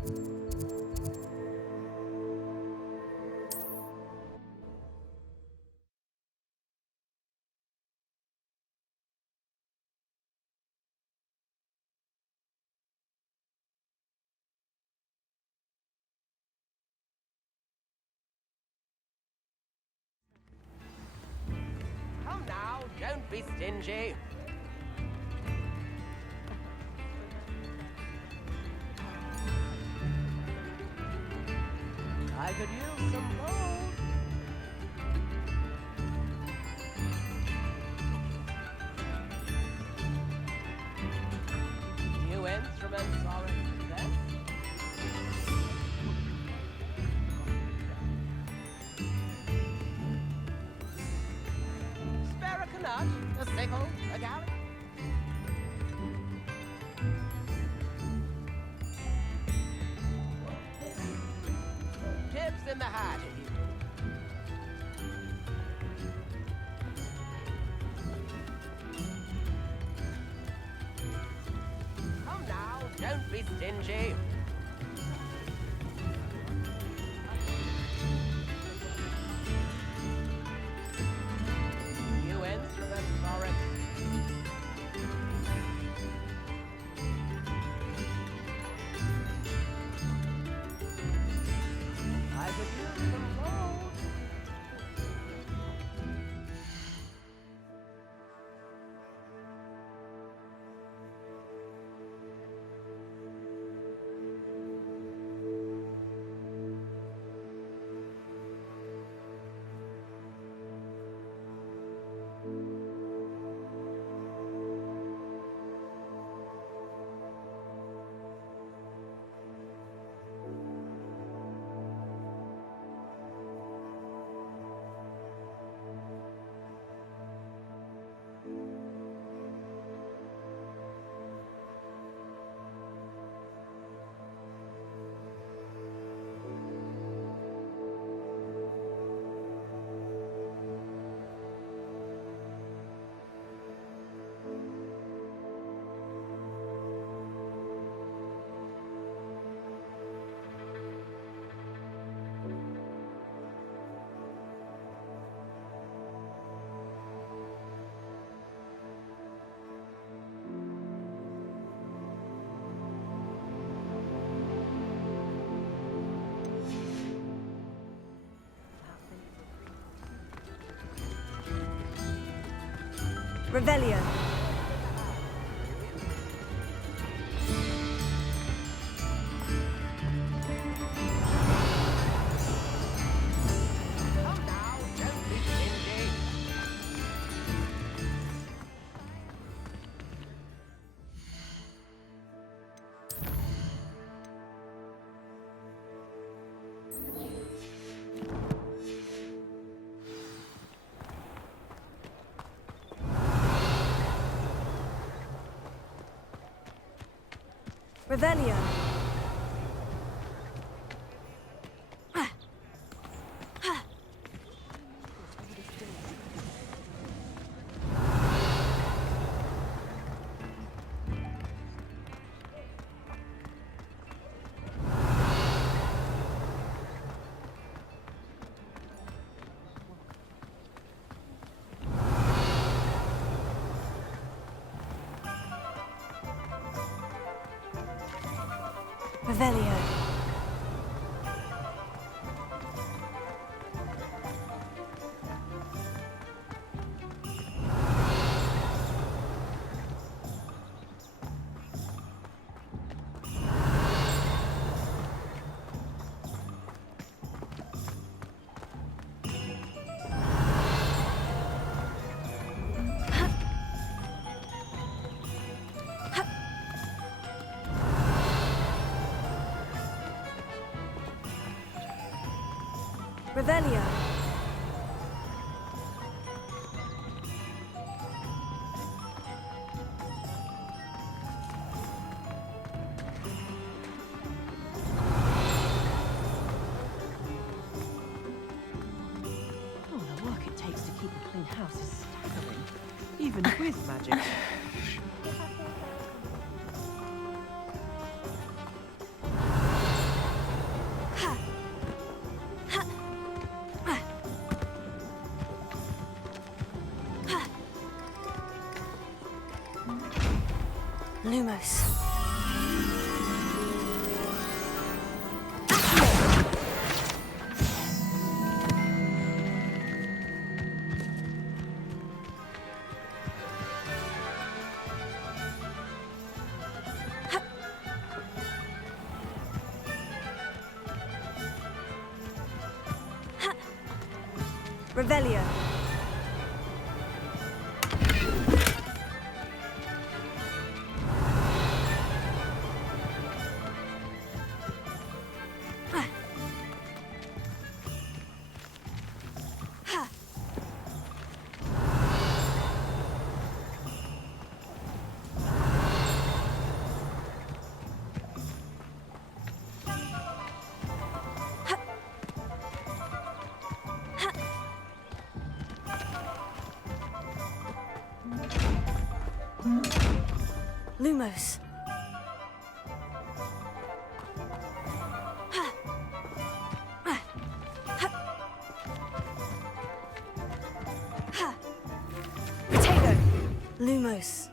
Come now, don't be stingy. I could use some gold. New instruments are expensive. Spare a canut, a sickle, a galley. Tips in the hat. Come now, don't be stingy. New instruments are I could use some gold. Revelio. Come now, don't be stingy. Revelio. Revelio. Revelio. Oh, the work it takes to keep a clean house is staggering, even with magic. Lumos. Revelio. Lumos. Potato. Lumos.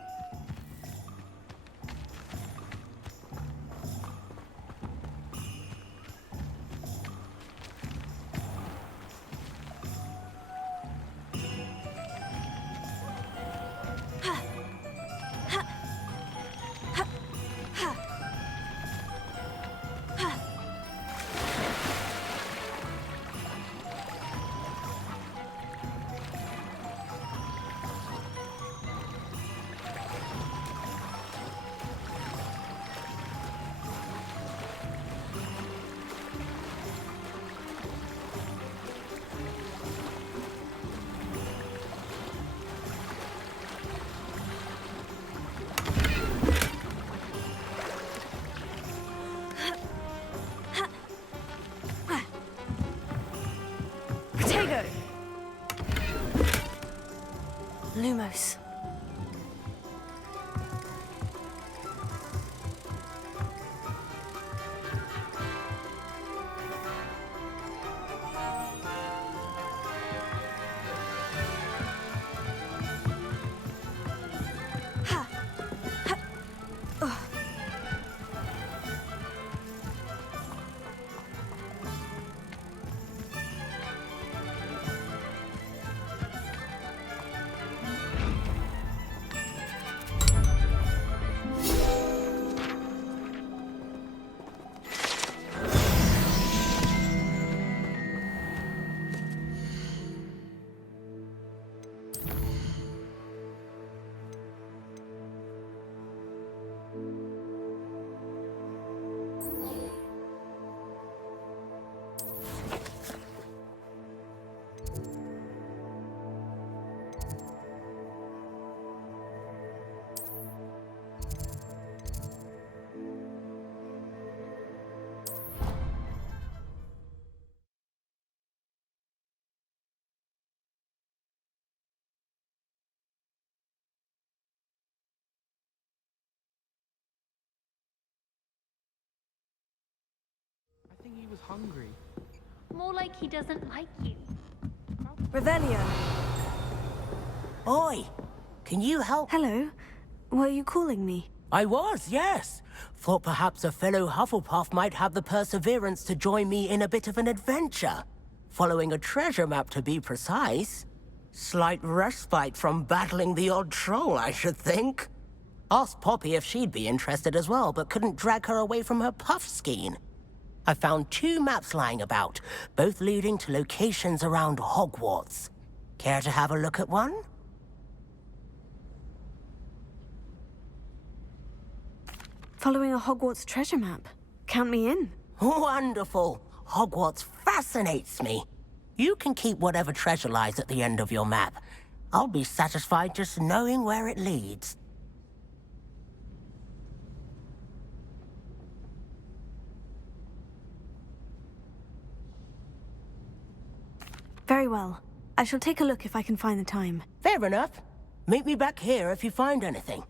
Potato. Lumos. I think he was hungry. More like he doesn't like you. Revelio. Oi! Can you help? Hello. Were you calling me? I was, yes. Thought perhaps a fellow Hufflepuff might have the perseverance to join me in a bit of an adventure. Following a treasure map, to be precise. Slight respite from battling the odd troll, I should think. Asked Poppy if she'd be interested as well, but couldn't drag her away from her puffskein. I found 2 maps lying about, both leading to locations around Hogwarts. Care to have a look at one? Following a Hogwarts treasure map. Count me in. Wonderful. Hogwarts fascinates me. You can keep whatever treasure lies at the end of your map. I'll be satisfied just knowing where it leads. Very well. I shall take a look if I can find the time. Fair enough. Meet me back here if you find anything.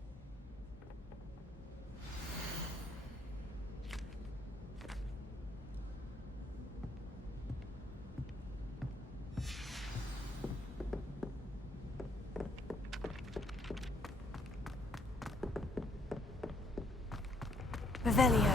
Revelio.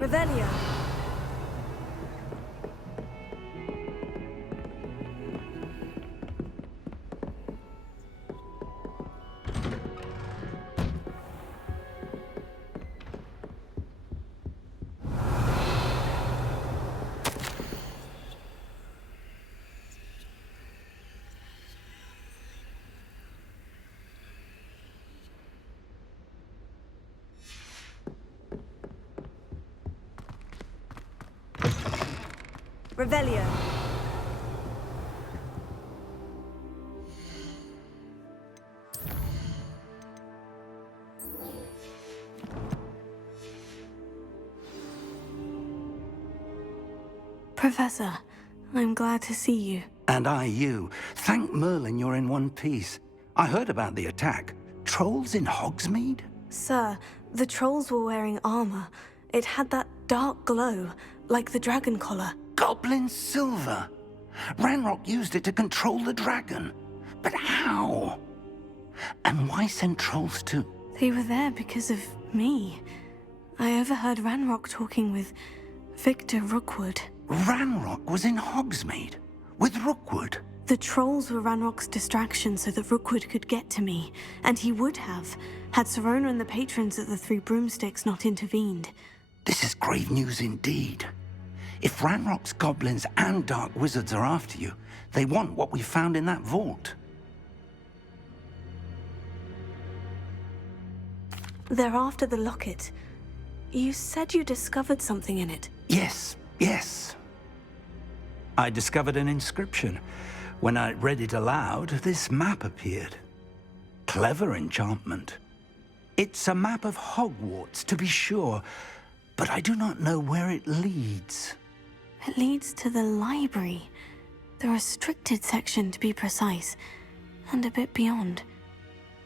Revelio. Revelio. Professor, I'm glad to see you. And I you. Thank Merlin you're in one piece. I heard about the attack. Trolls in Hogsmeade? Sir, the trolls were wearing armor. It had that dark glow, like the dragon collar. Goblin silver! Ranrock used it to control the dragon. But how? And why send trolls too? They were there because of me. I overheard Ranrock talking with Victor Rookwood. Ranrock was in Hogsmeade? With Rookwood? The trolls were Ranrock's distraction so that Rookwood could get to me, and he would have, had Serona and the patrons at the Three Broomsticks not intervened. This is grave news indeed. If Ranrock's goblins and dark wizards are after you, they want what we found in that vault. They're after the locket. You said you discovered something in it. Yes. I discovered an inscription. When I read it aloud, this map appeared. Clever enchantment. It's a map of Hogwarts, to be sure, but I do not know where it leads. It leads to the library. The restricted section, to be precise. And a bit beyond.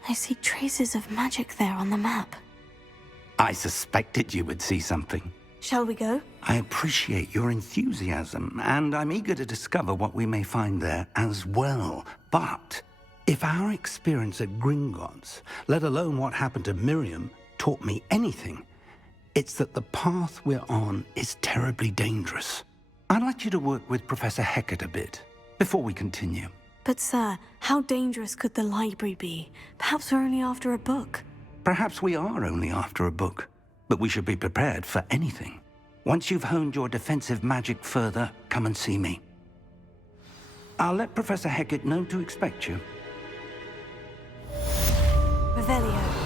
I see traces of magic there on the map. I suspected you would see something. Shall we go? I appreciate your enthusiasm, and I'm eager to discover what we may find there as well. But if our experience at Gringotts, let alone what happened to Miriam, taught me anything, it's that the path we're on is terribly dangerous. I'd like you to work with Professor Hecat a bit, before we continue. But sir, how dangerous could the library be? Perhaps we're only after a book. Perhaps we are only after a book, but we should be prepared for anything. Once you've honed your defensive magic further, come and see me. I'll let Professor Hecat know to expect you. Revelio.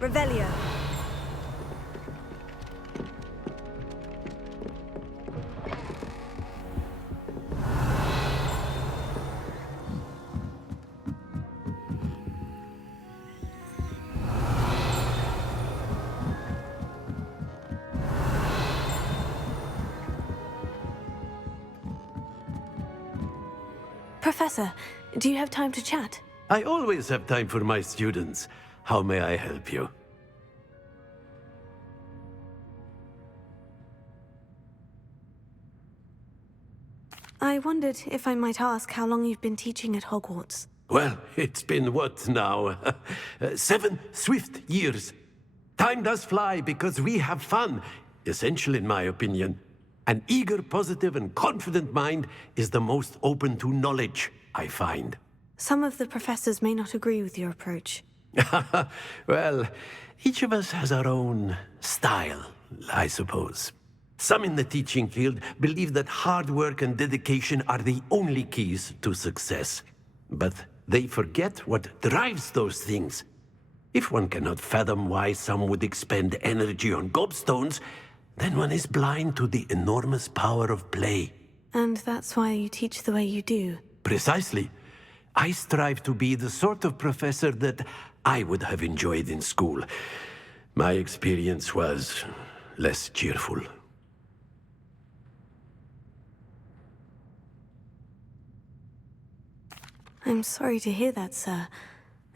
Revelio. Professor, do you have time to chat? I always have time for my students. How may I help you? I wondered if I might ask how long you've been teaching at Hogwarts. Well, it's been what now? 7 swift years. Time does fly because we have fun. Essential in my opinion. An eager, positive, and confident mind is the most open to knowledge, I find. Some of the professors may not agree with your approach. Well, each of us has our own style, I suppose. Some in the teaching field believe that hard work and dedication are the only keys to success. But they forget what drives those things. If one cannot fathom why some would expend energy on gobstones, then one is blind to the enormous power of play. And that's why you teach the way you do. Precisely. I strive to be the sort of professor that I would have enjoyed in school. My experience was less cheerful. I'm sorry to hear that, sir.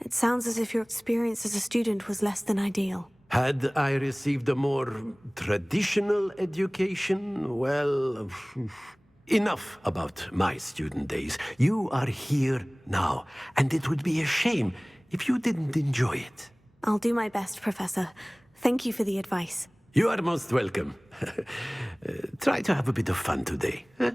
It sounds as if your experience as a student was less than ideal. Had I received a more traditional education, well, enough about my student days. You are here now, and it would be a shame if you didn't enjoy it. I'll do my best, Professor. Thank you for the advice. You are most welcome. Try to have a bit of fun today. Huh?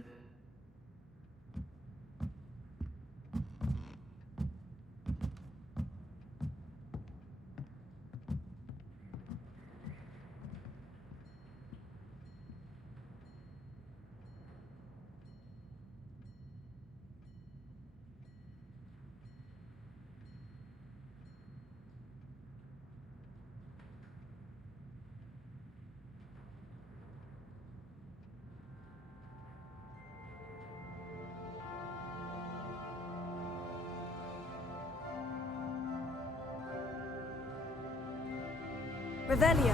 Revelio.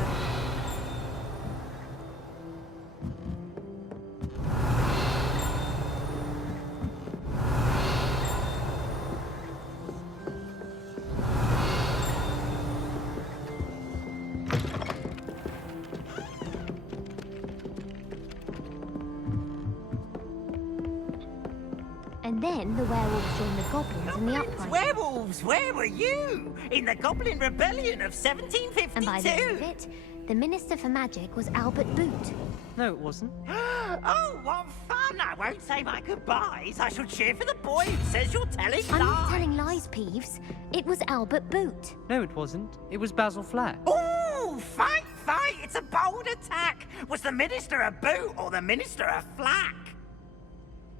And then the werewolves joined the goblins in the uprising. Werewolves, where were you? In the Goblin Rebellion of 1752? And by the end of it, the Minister for Magic was Albert Boot. No, it wasn't. Oh, what fun! I won't say my goodbyes. I shall cheer for the boy who says you're telling I'm not lies. telling lies, Peeves. It was Albert Boot. No, it wasn't. It was Basil Flack. Ooh, fight, fight! It's a bold attack. Was the Minister a boot or the Minister a flack?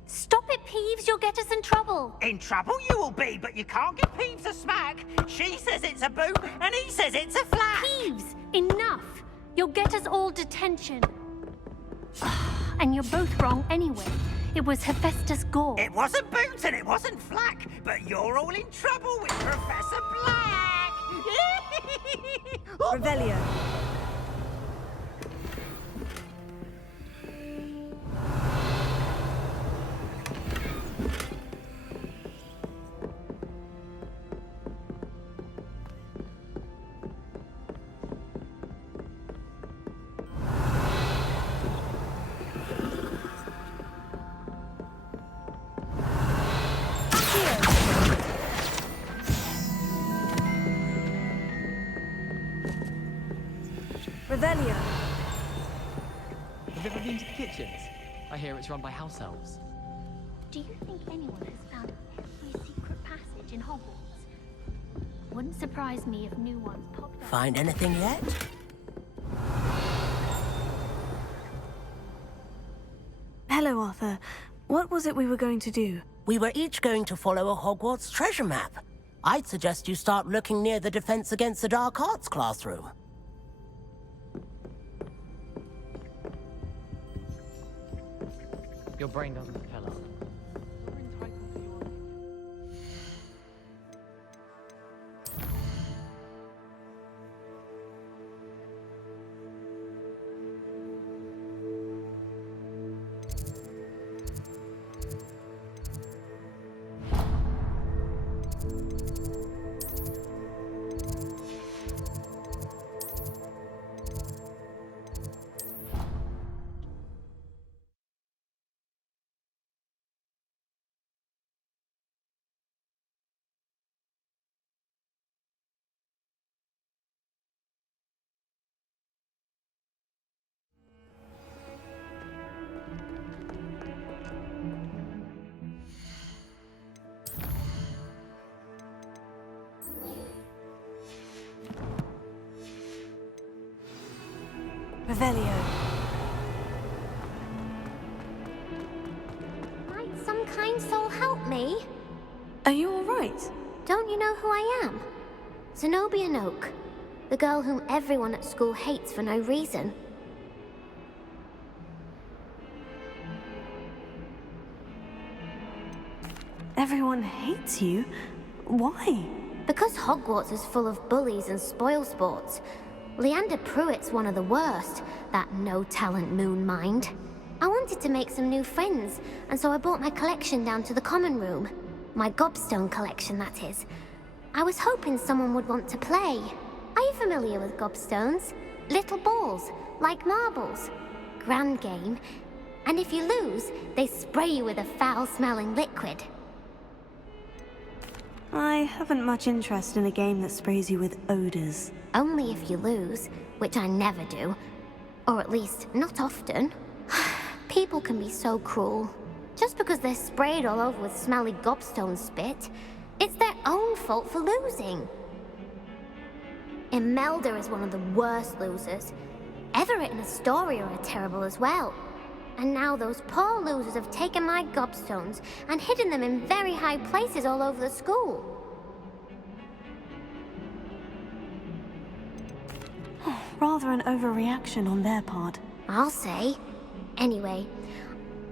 Stop it, Peeves. You'll get us in trouble. In trouble you will be, but you can't give Peeves a smack. She says it's a boot, and he says it's a flack. Peeves, enough. You'll get us all detention. And you're both wrong anyway. It was Hephaestus Gore. It wasn't boot and it wasn't flack, but you're all in trouble with Professor Black. Revelio. Revelio. Have you ever been to the kitchens? I hear it's run by house elves. Do you think anyone has found every secret passage in Hogwarts? Wouldn't surprise me if new ones popped up. Find anything yet? Hello, Arthur. What was it we were going to do? We were each going to follow a Hogwarts treasure map. I'd suggest you start looking near the Defense Against the Dark Arts classroom. Your brain doesn't tell us. Revelio. Might some kind soul help me? Are you alright? Don't you know who I am? Zenobia Noak, the girl whom everyone at school hates for no reason. Everyone hates you? Why? Because Hogwarts is full of bullies and spoilsports. Leander Pruitt's one of the worst, that no-talent moon mind. I wanted to make some new friends, and so I brought my collection down to the common room. My gobstone collection, that is. I was hoping someone would want to play. Are you familiar with gobstones? Little balls, like marbles. Grand game. And if you lose, they spray you with a foul-smelling liquid. I haven't much interest in a game that sprays you with odors. Only if you lose, which I never do. Or at least, not often. People can be so cruel. Just because they're sprayed all over with smelly gobstone spit, it's their own fault for losing. Imelda is one of the worst losers. Everett and Astoria are terrible as well. And now those poor losers have taken my gobstones and hidden them in very high places all over the school. Rather an overreaction on their part. I'll say. Anyway,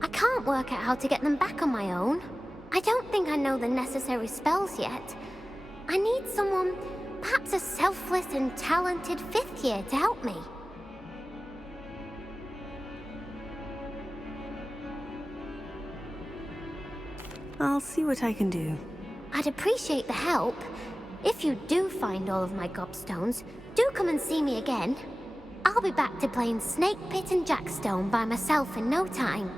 I can't work out how to get them back on my own. I don't think I know the necessary spells yet. I need someone, perhaps a selfless and talented 5th year to help me. I'll see what I can do. I'd appreciate the help. If you do find all of my gobstones, do come and see me again. I'll be back to playing Snake Pit and Jackstone by myself in no time.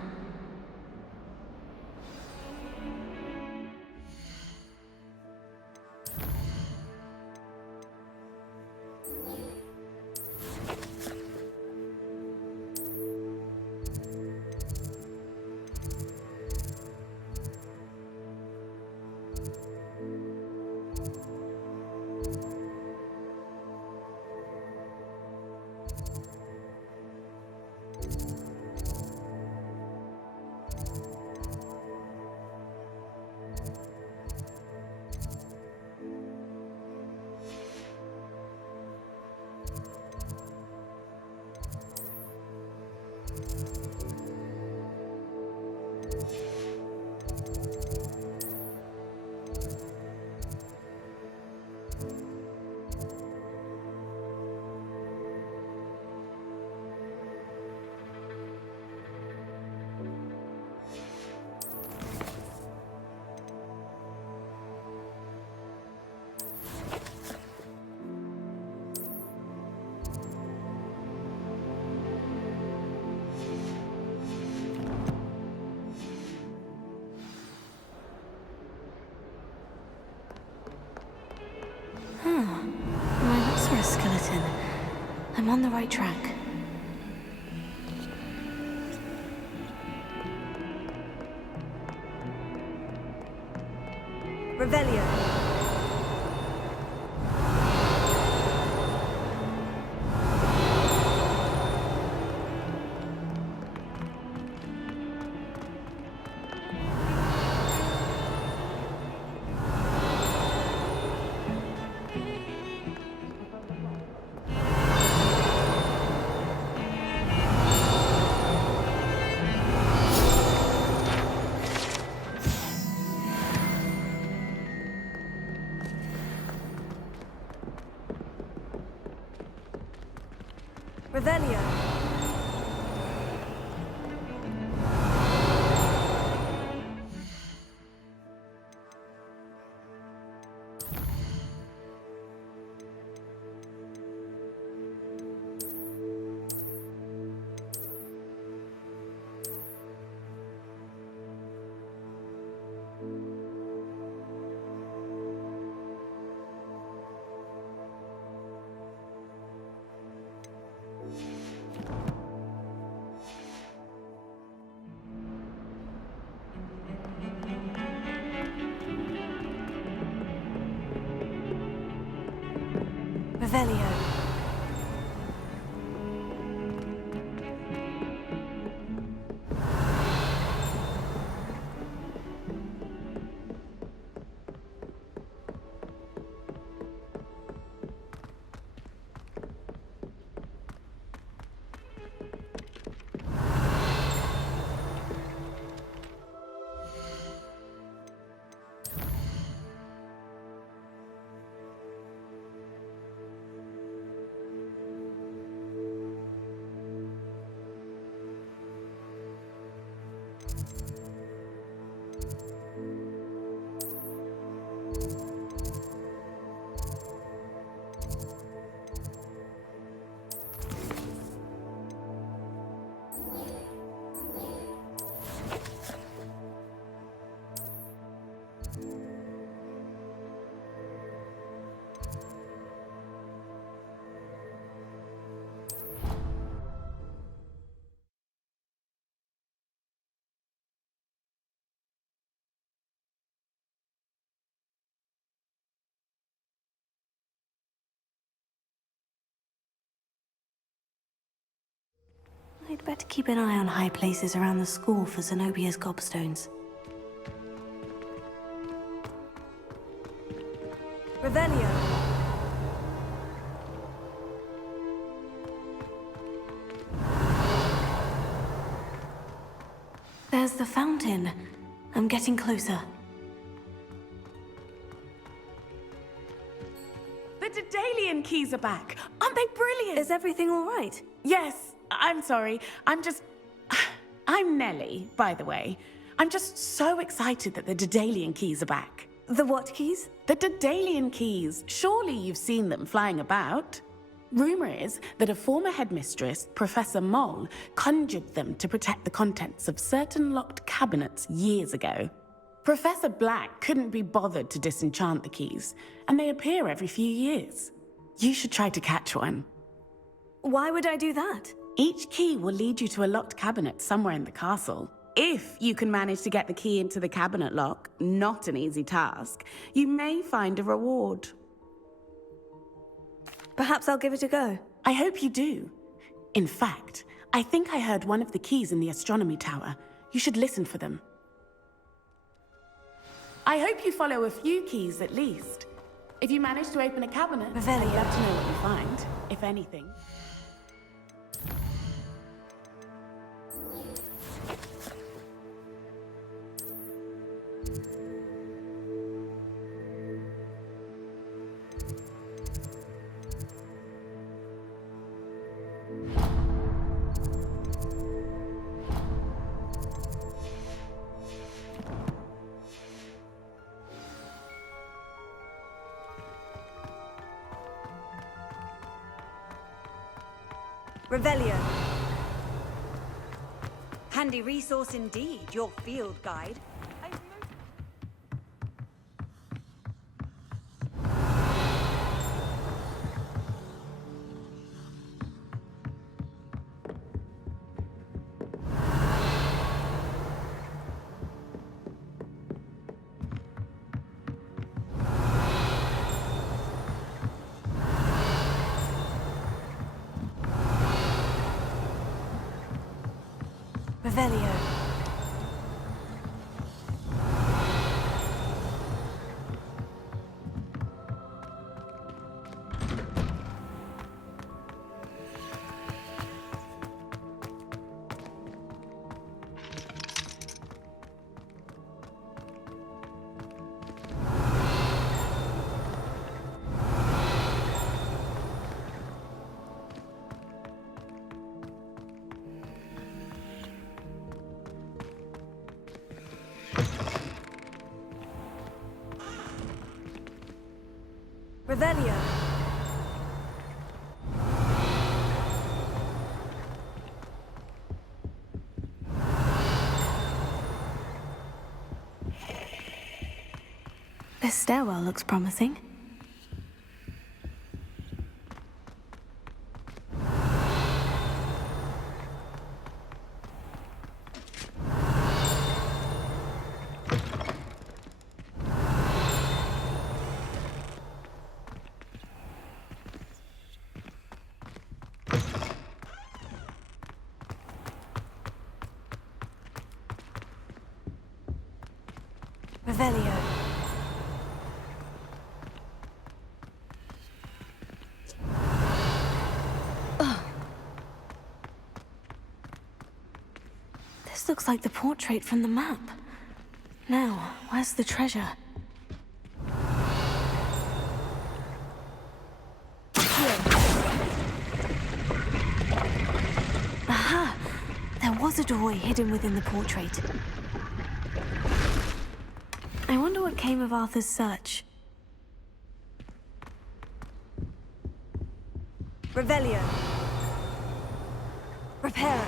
Skeleton. I'm on the right track. Revelio. Revelio. Revelio. I'd better keep an eye on high places around the school for Zenobia's gobstones. Revelio. There's the fountain. I'm getting closer. The Daedalian keys are back. Aren't they brilliant? Is everything all right? Yes, I'm sorry. I'm Nellie, by the way. I'm just so excited that the Daedalian keys are back. The what keys? The Daedalian keys. Surely you've seen them flying about. Rumor is that a former headmistress, Professor Moll, conjured them to protect the contents of certain locked cabinets years ago. Professor Black couldn't be bothered to disenchant the keys, and they appear every few years. You should try to catch one. Why would I do that? Each key will lead you to a locked cabinet somewhere in the castle. If you can manage to get the key into the cabinet lock, not an easy task, you may find a reward. Perhaps I'll give it a go. I hope you do. In fact, I think I heard one of the keys in the astronomy tower. You should listen for them. I hope you follow a few keys at least. If you manage to open a cabinet, I'd love to know what you find, if anything. Revelio. Handy resource indeed, your field guide. Revelio. Revelio. This stairwell looks promising. Revelio. This looks like the portrait from the map. Now, where's the treasure? Aha! There was a doorway hidden within the portrait. I wonder what came of Arthur's search. Revelio. Reparo.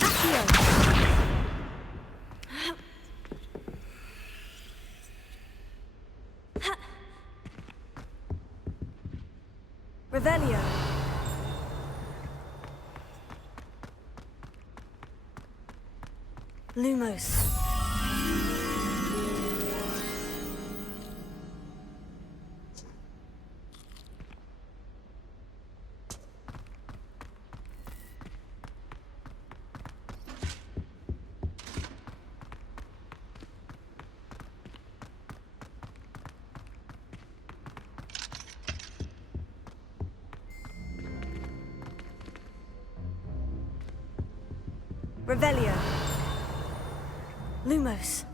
Accio. Revelio. Lumos. Revelio. Lumos.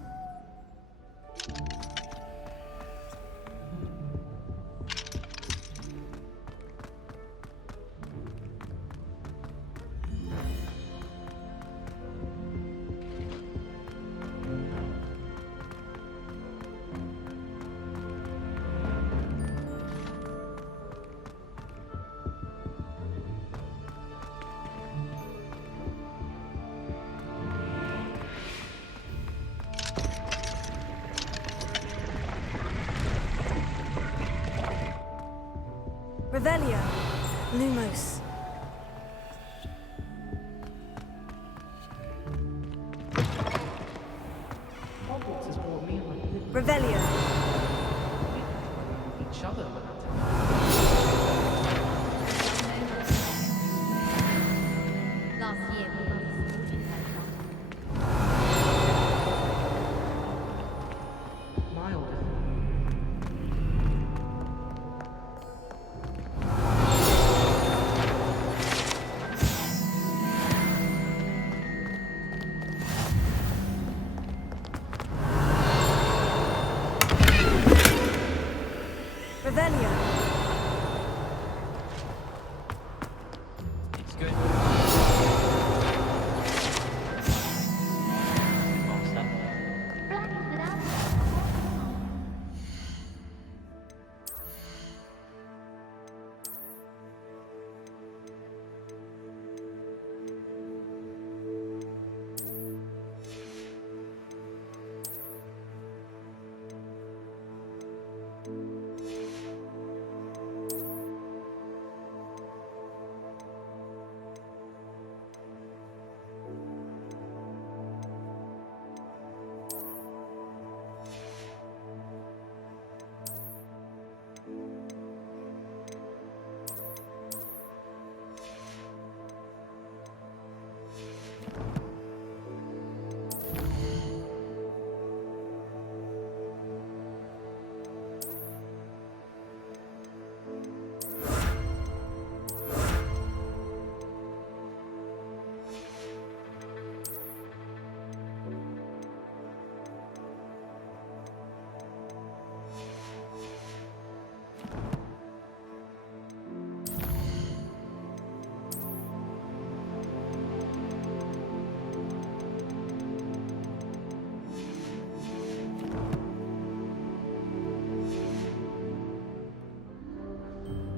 Revelio. Lumos. Hogwarts has brought me on Revelio. each other. Last year we Mild. Revelio. It's good. Monster.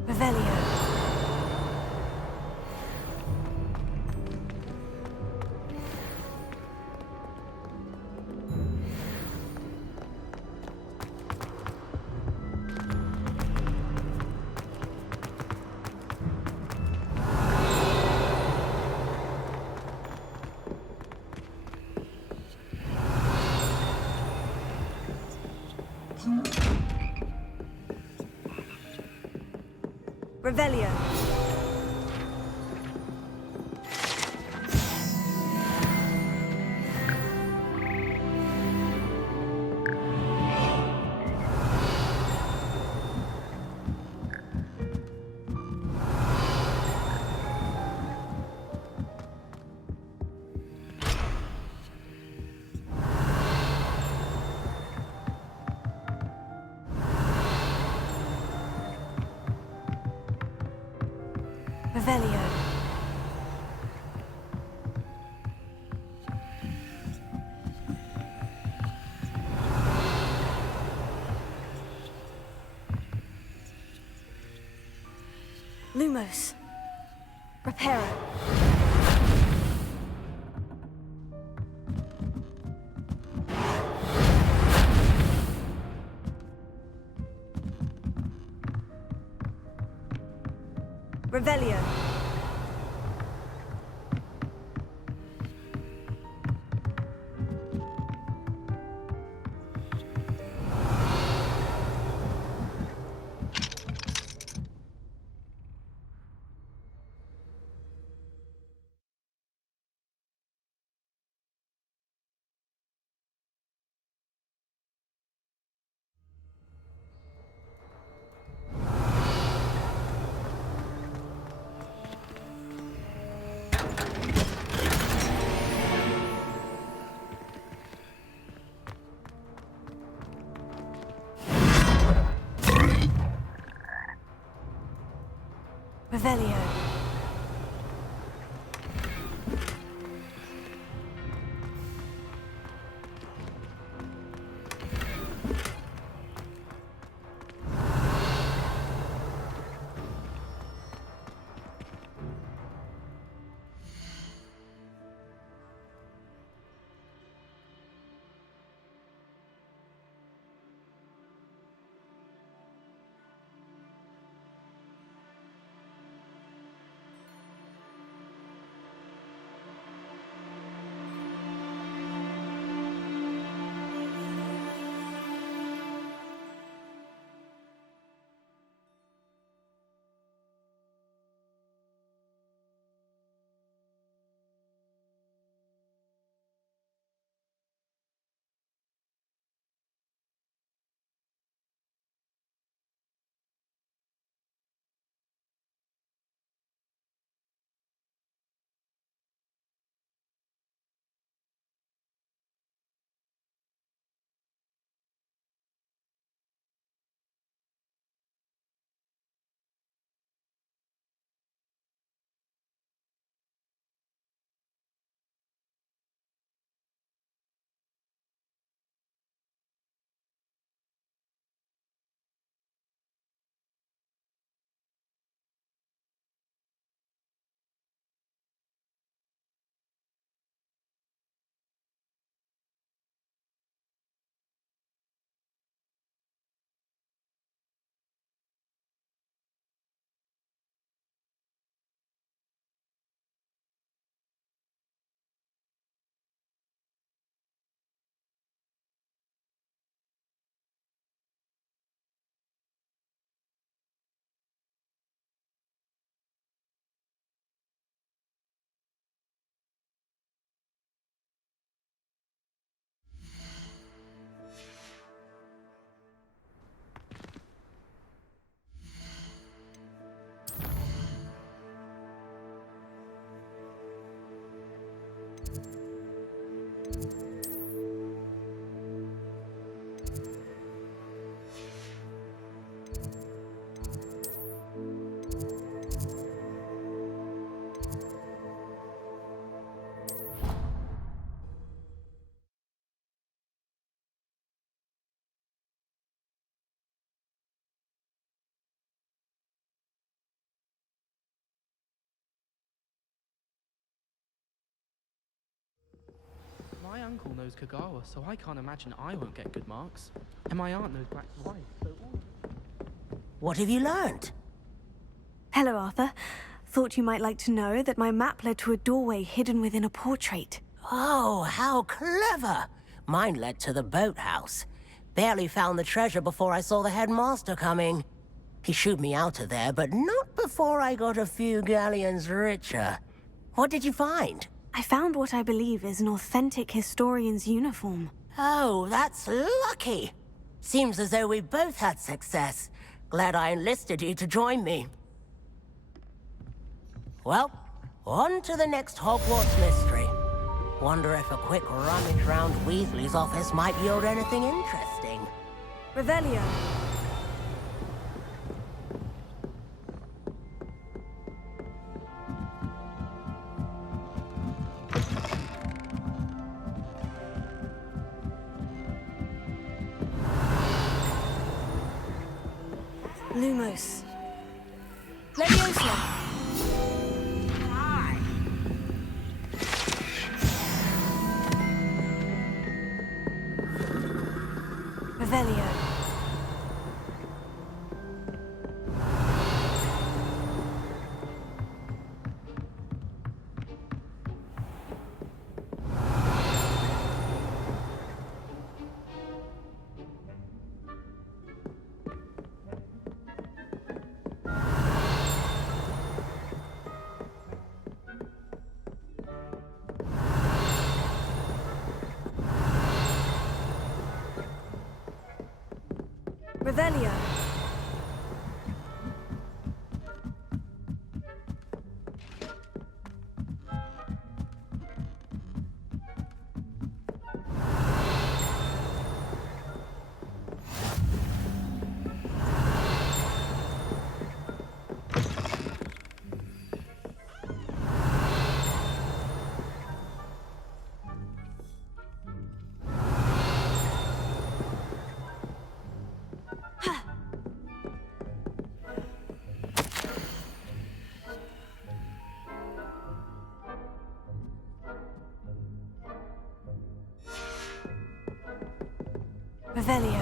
Revelio. Revelio. Revelio. Lumos. Reparo. Revelio. Revelio. My uncle knows Kagawa, so I can't imagine I won't get good marks. And my aunt knows Black and White, so all of... What have you learned? Hello, Arthur. Thought you might like to know that my map led to a doorway hidden within a portrait. Oh, how clever! Mine led to the boathouse. Barely found the treasure before I saw the headmaster coming. He shooed me out of there, but not before I got a few galleons richer. What did you find? I found what I believe is an authentic historian's uniform. Oh, that's lucky. Seems as though we both had success. Glad I enlisted you to join me. Well, on to the next Hogwarts mystery. Wonder if a quick rummage round Weasley's office might yield anything interesting. Revelio. Lumos. Leviosa. Revelio. Revelio. Revelio.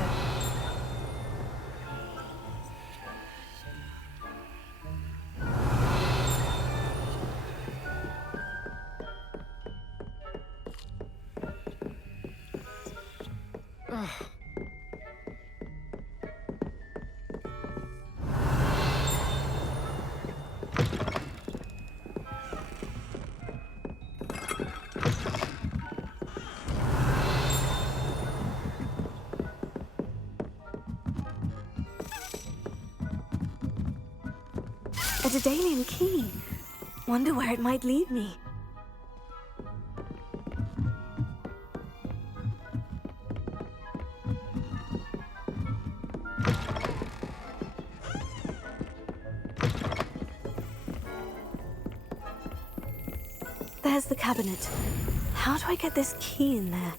A Daedalian key. Wonder where it might lead me. There's the cabinet. How do I get this key in there?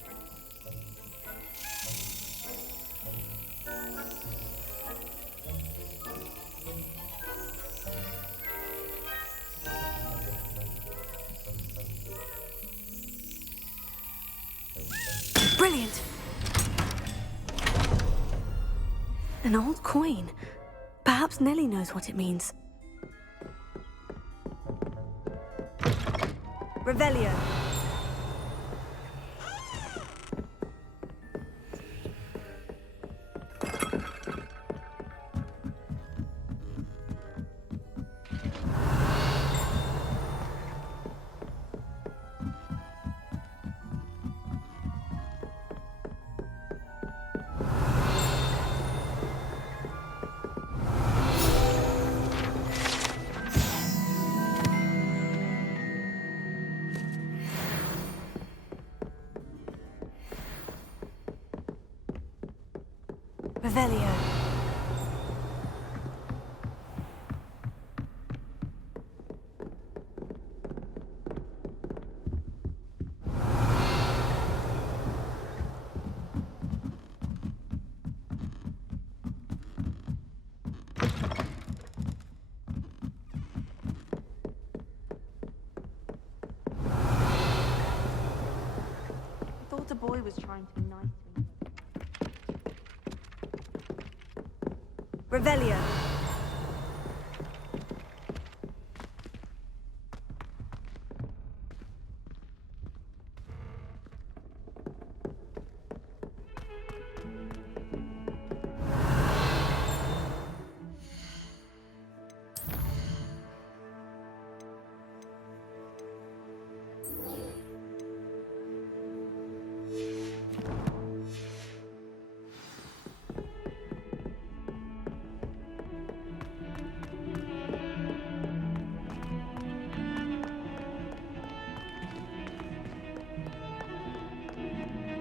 Brilliant! An old coin. Perhaps Nellie knows what it means. Revelio. Revelio. I thought the boy was trying to be nice to me. Revelio.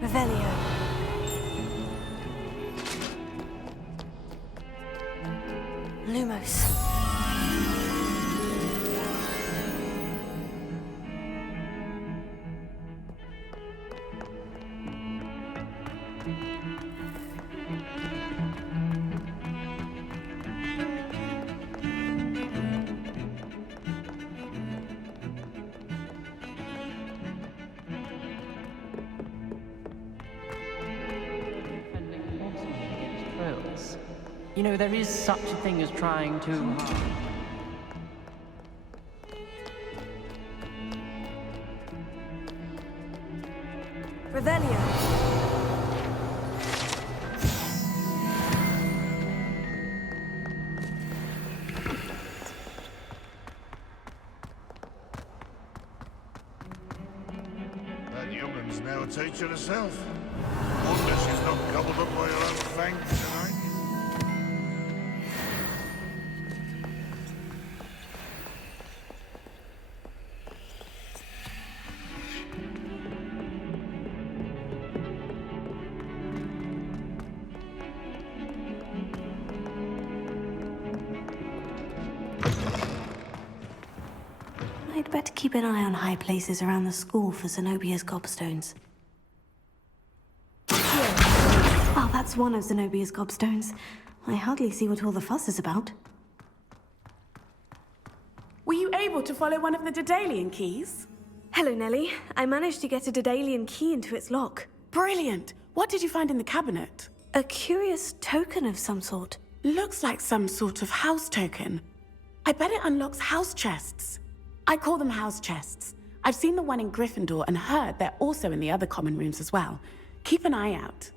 Revelio. Lumos. You know, there is such a thing as trying too hard. Revelio. That young'un's now a teacher herself. Wonder she's not gobbled up by her own fangs tonight. I'd better keep an eye on high places around the school for Zenobia's gobstones. Oh, that's one of Zenobia's gobstones. I hardly see what all the fuss is about. Were you able to follow one of the Daedalian keys? Hello, Nellie. I managed to get a Daedalian key into its lock. Brilliant! What did you find in the cabinet? A curious token of some sort. Looks like some sort of house token. I bet it unlocks house chests. I call them house chests. I've seen the one in Gryffindor and heard they're also in the other common rooms as well. Keep an eye out.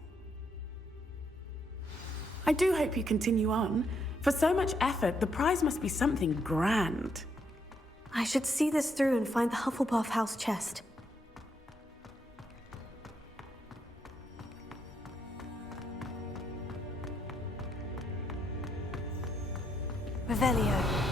I do hope you continue on. For so much effort, the prize must be something grand. I should see this through and find the Hufflepuff house chest. Revelio.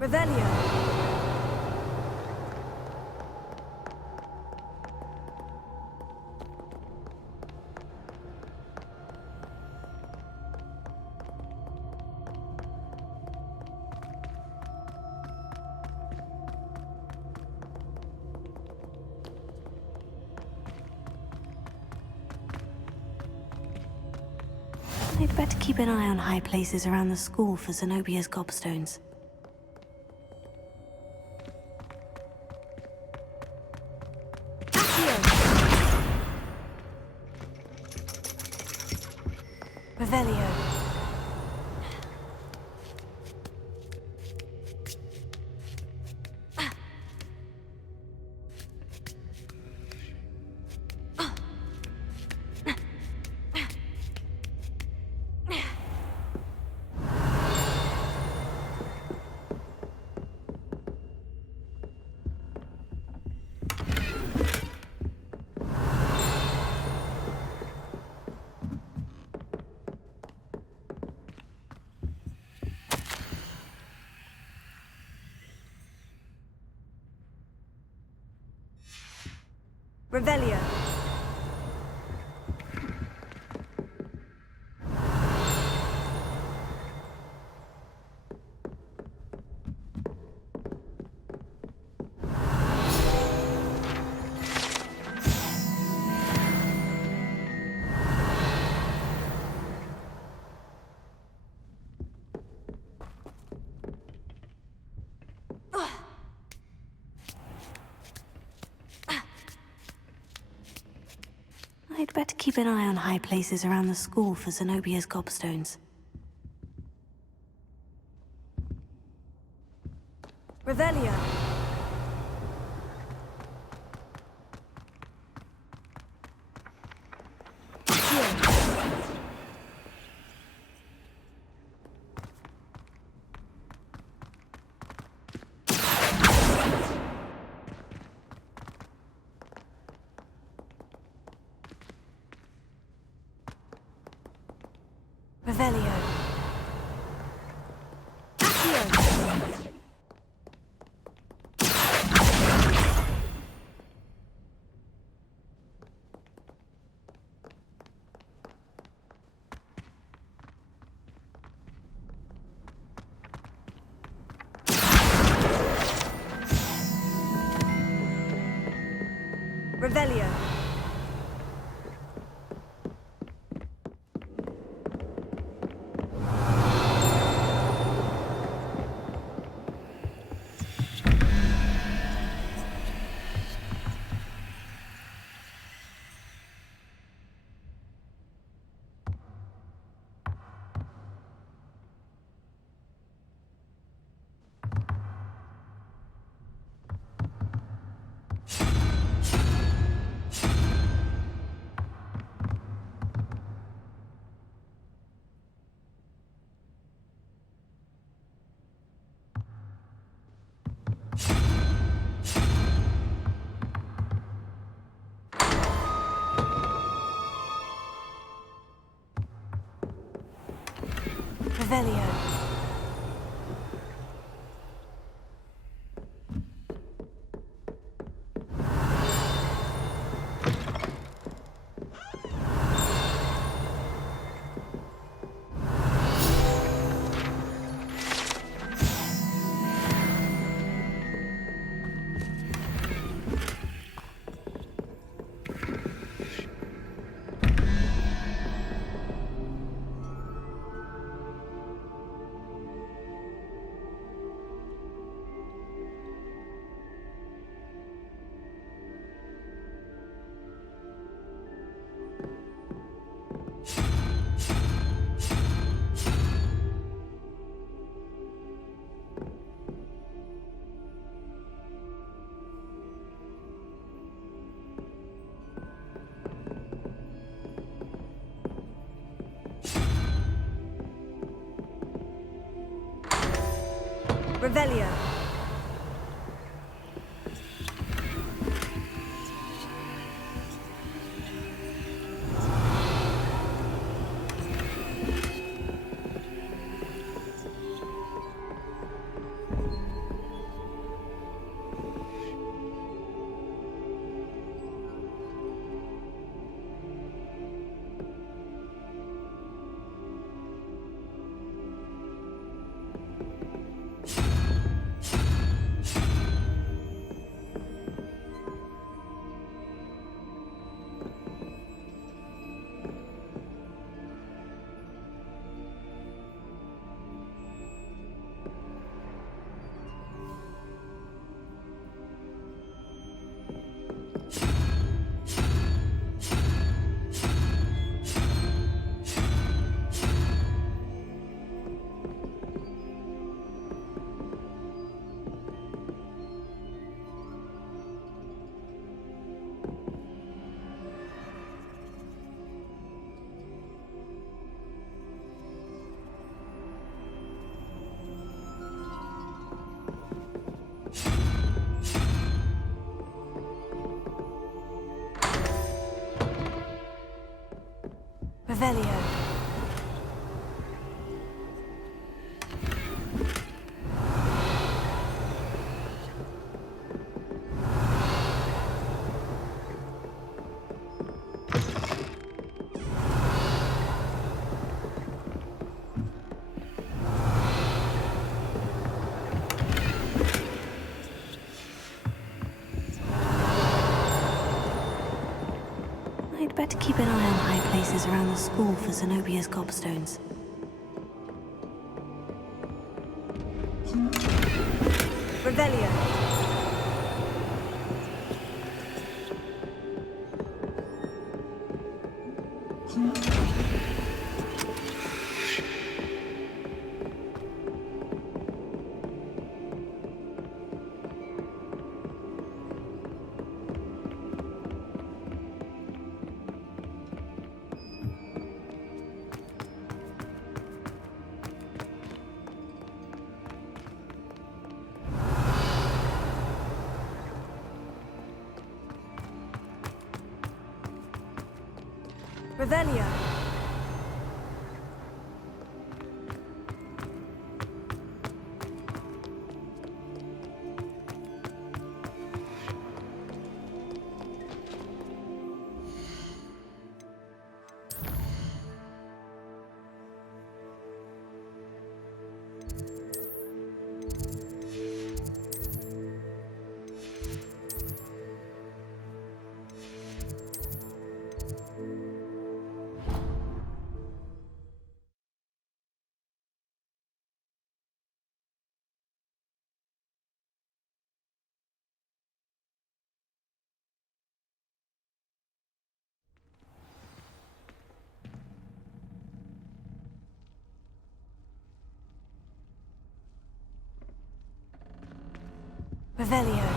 Revelio. I'd better keep an eye on high places around the school for Zenobia's gobstones. Revelio. Revelio. I'd better keep an eye on high places around the school for Zenobia's gobstones. Revelio. Revelio. Revelio. Revelio. Revelio. Revelio. I'd better keep an eye on high places around the school for Zenobia's gobstones. Revelio. Revelio. Revelio.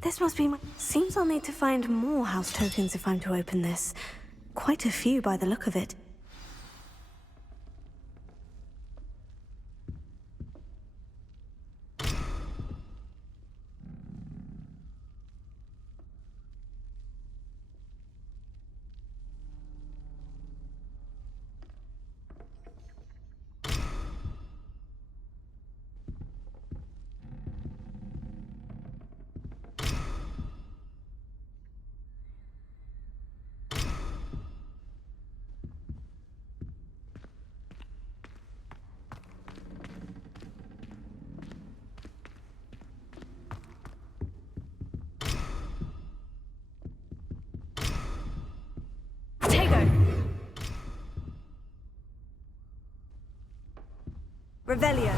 This must be Seems I'll need to find more house tokens if I'm to open this. Quite a few by the look of it. Revelio.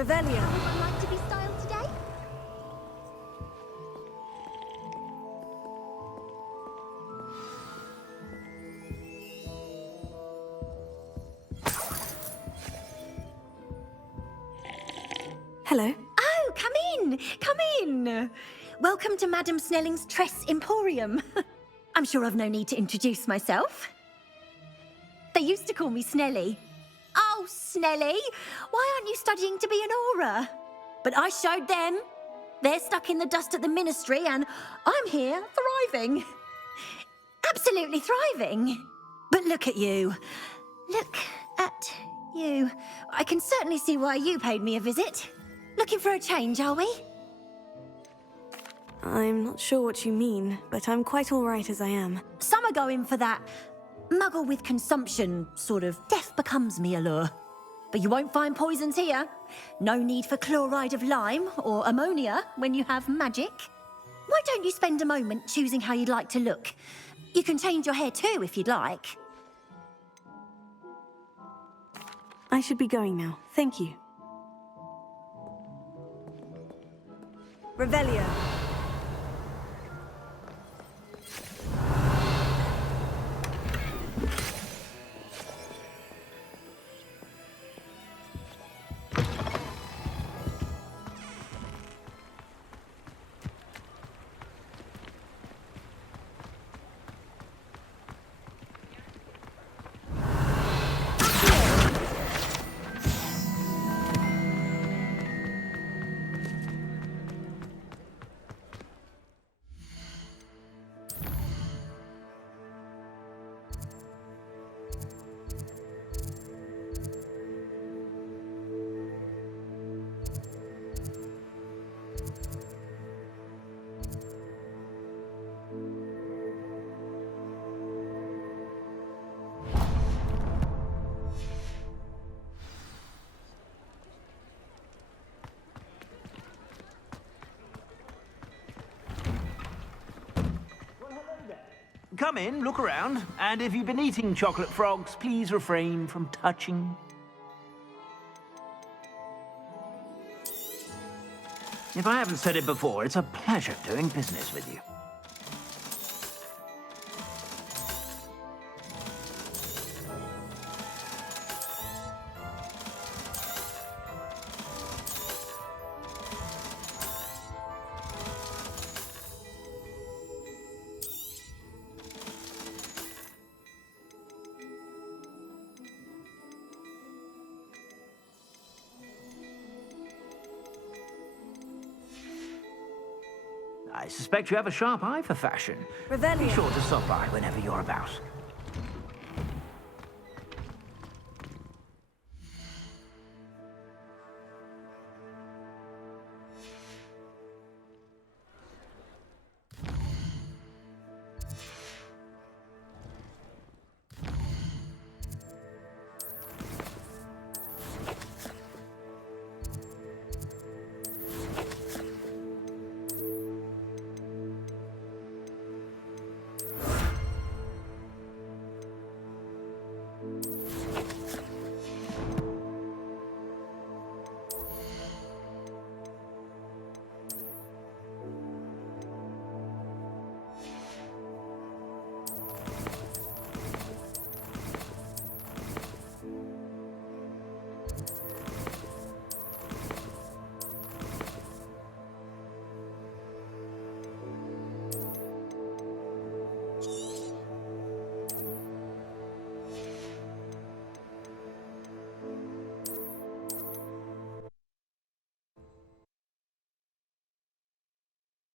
Revelio. Anyone like to be styled today? Hello. Oh, come in! Come in! Welcome to Madame Snelling's Tress Emporium. I'm sure I've no need to introduce myself. They used to call me Snelly. Oh, Snelly! Why aren't you studying to be an aura? But I showed them. They're stuck in the dust at the ministry, and I'm here, thriving. Absolutely thriving. But look at you. Look at you. I can certainly see why you paid me a visit. Looking for a change, are we? I'm not sure what you mean, but I'm quite all right as I am. Some are going for that muggle with consumption, sort of death becomes me allure. But you won't find poisons here. No need for chloride of lime or ammonia when you have magic. Why don't you spend a moment choosing how you'd like to look? You can change your hair too if you'd like. I should be going now. Thank you. Revelio. Come in, look around, and if you've been eating chocolate frogs, please refrain from touching. If I haven't said it before, it's a pleasure doing business with you. I suspect you have a sharp eye for fashion. Revelio. Be sure to stop by whenever you're about.